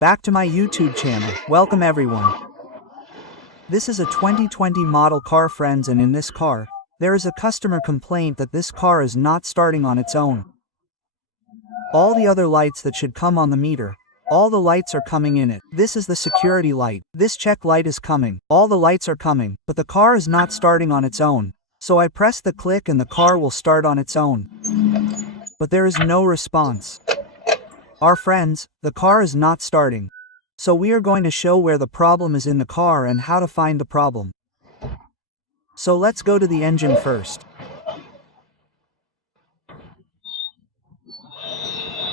Back to my YouTube channel. Welcome everyone. This is a 2020 model car, friends, and in this car, there is a customer complaint that this car is not starting on its own. All the other lights that should come on the meter, all the lights are coming in it. This is the security light. This check light is coming. All the lights are coming, but the car is not starting on its own. So I press the click and the car will start on its own. But there is no response. Our friends, the car is not starting. So we are going to show where the problem is in the car and how to find the problem. So let's go to the engine first.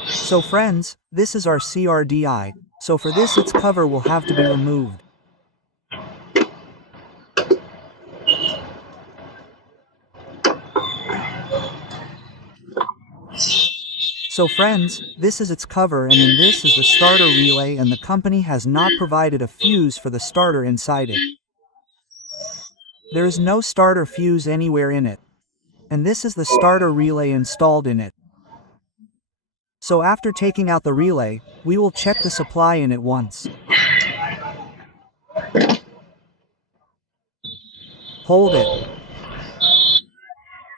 So friends, this is our CRDI, so for this its cover will have to be removed. So friends, this is its cover, and in this is the starter relay, and the company has not provided a fuse for the starter inside it. There is no starter fuse anywhere in it. And this is the starter relay installed in it. So after taking out the relay, we will check the supply in it once. Hold it.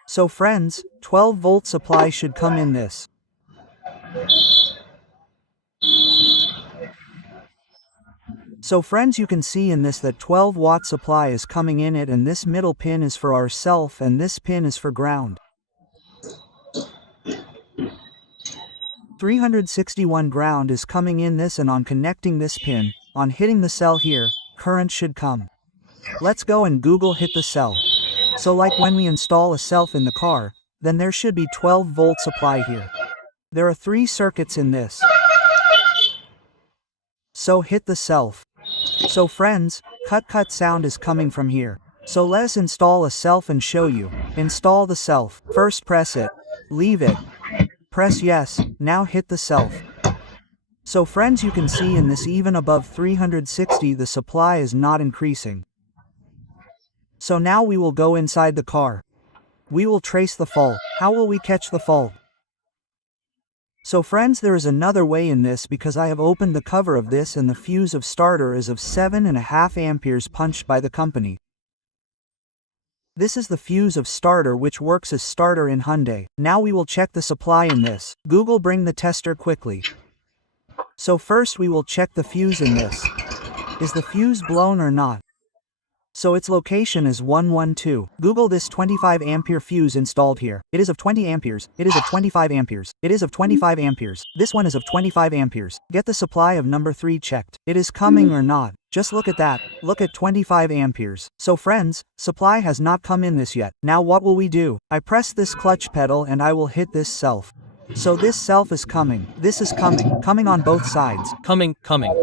So friends, 12 volt supply should come in this. So friends, you can see in this that 12 watt supply is coming in it, and this middle pin is for our self and this pin is for ground. 361 ground is coming in this, and on connecting this pin, on hitting the cell here, current should come. Let's go and Google hit the cell. So like when we install a self in the car, then there should be 12 volt supply here. There are 3 circuits in this. So hit the self. So friends, cut sound is coming from here. So let us install a self and show you. Install the self. First press it. Leave it. Press yes, now hit the self. So friends, you can see in this even above 360 the supply is not increasing. So now we will go inside the car. We will trace the fault. How will we catch the fault? So friends, there is another way in this, because I have opened the cover of this and the fuse of starter is of 7.5 amperes punched by the company. This is the fuse of starter which works as starter in Hyundai. Now we will check the supply in this. Google, bring the tester quickly. So first we will check the fuse in this. Is the fuse blown or not? So its location is 112. Google this 25 ampere fuse installed here. It is of 20 amperes. It is of 25 amperes. It is of 25 amperes. This one is of 25 amperes. Get the supply of number 3 checked. It is coming or not? Just look at that. Look at 25 amperes. So friends, supply has not come in this yet. Now what will we do? I press this clutch pedal and I will hit this self. So this self is coming. This is coming on both sides. Coming.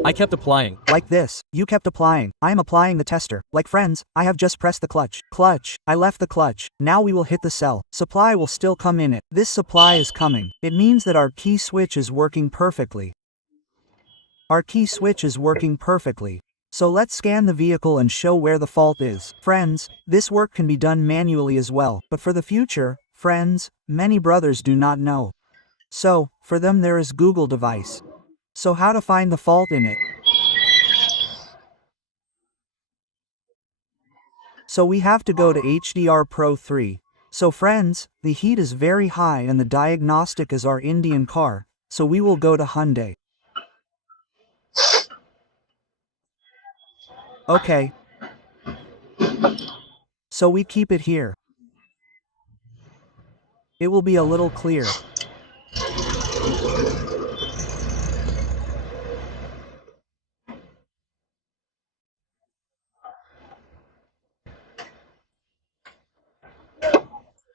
I kept applying. Like this. You kept applying. I am applying the tester. Like friends, I have just pressed the clutch. I left the clutch. Now we will hit the cell. Supply will still come in it. This supply is coming. It means that our key switch is working perfectly. Our key switch is working perfectly. So let's scan the vehicle and show where the fault is. Friends, this work can be done manually as well. But for the future, friends, many brothers do not know. So, for them there is Google device. So how to find the fault in it? So we have to go to HDR Pro 3. So friends, the heat is very high and the diagnostic is our Indian car, so we will go to Hyundai. Okay. So we keep it here. It will be a little clear.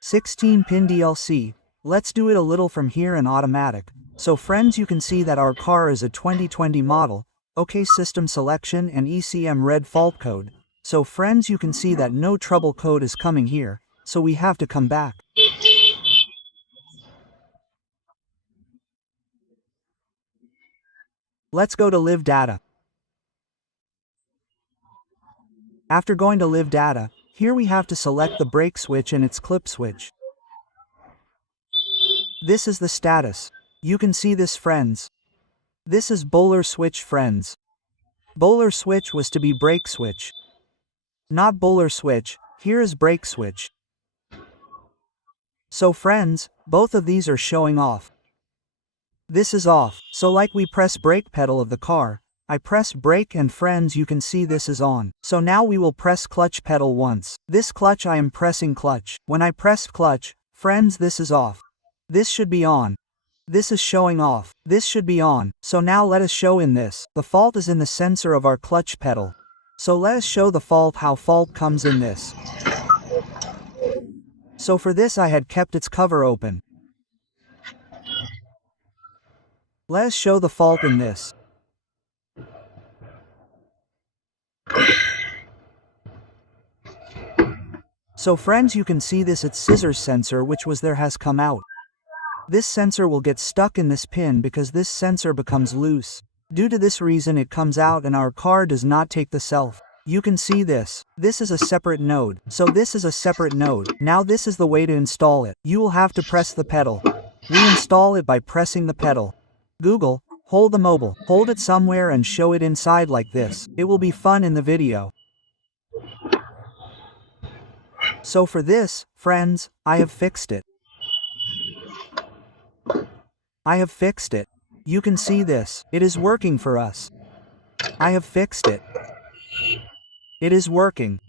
(16-pin DLC). Let's do it a little from here in automatic. So friends, you can see that our car is a 2020 model. OK, system selection and ECM red fault code. So friends, you can see that no trouble code is coming here. So we have to come back. Let's go to live data. After going to live data, here we have to select the brake switch and its clip switch. This is the status. You can see this, friends. This is bowler switch, friends. Bowler switch was to be brake switch. Not bowler switch, here is brake switch. So friends, both of these are showing off. This is off, so like we press brake pedal of the car, I press brake and friends you can see this is on. So now we will press clutch pedal once. This clutch I am pressing clutch. When I press clutch, friends this is off. This should be on. This is showing off. This should be on. So now let us show in this. The fault is in the sensor of our clutch pedal. So let us show the fault how fault comes in this. So for this I had kept its cover open. Let us show the fault in this. So friends you can see this its scissors sensor which was there has come out. This sensor will get stuck in this pin because this sensor becomes loose. Due to this reason it comes out and our car does not take the self. You can see this. This is a separate node. So this is a separate node. Now this is the way to install it. You will have to press the pedal. We install it by pressing the pedal. Google, hold the mobile. Hold it somewhere and show it inside like this. It will be fun in the video. So for this, friends, I have fixed it. I have fixed it. You can see this. It is working for us. I have fixed it. It is working.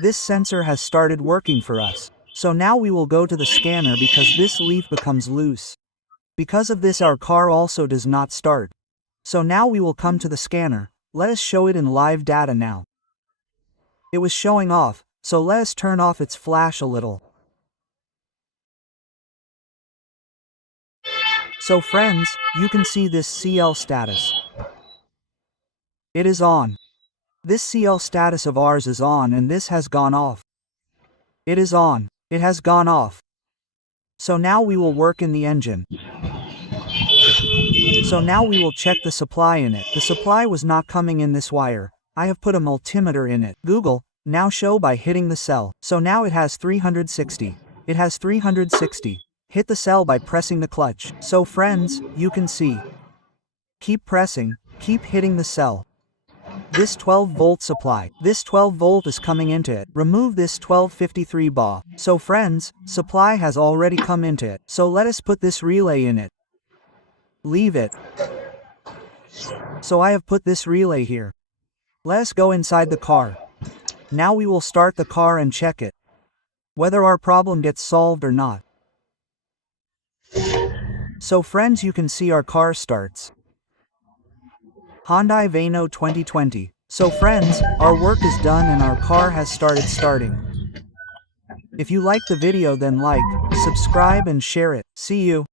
This sensor has started working for us. So now we will go to the scanner because this leaf becomes loose. Because of this our car also does not start. So now we will come to the scanner. Let us show it in live data now. It was showing off, so let us turn off its flash a little. So friends, you can see this CL status. It is on. This CL status of ours is on and this has gone off. It is on. It has gone off. So now we will work in the engine. So now we will check the supply in it. The supply was not coming in this wire. I have put a multimeter in it. Google, now show by hitting the cell. So now it has 360. It has 360. Hit the cell by pressing the clutch. So friends, you can see. Keep pressing, keep hitting the cell. This 12 volt supply. This 12 volt is coming into it. Remove this 1253 bar. So friends, supply has already come into it. So let us put this relay in it. Leave it. So I have put this relay here. Let us go inside the car. Now we will start the car and check it. Whether our problem gets solved or not. So friends you can see our car starts. Hyundai Venue 2020. So friends, our work is done and our car has started starting. If you like the video then like, subscribe and share it. See you.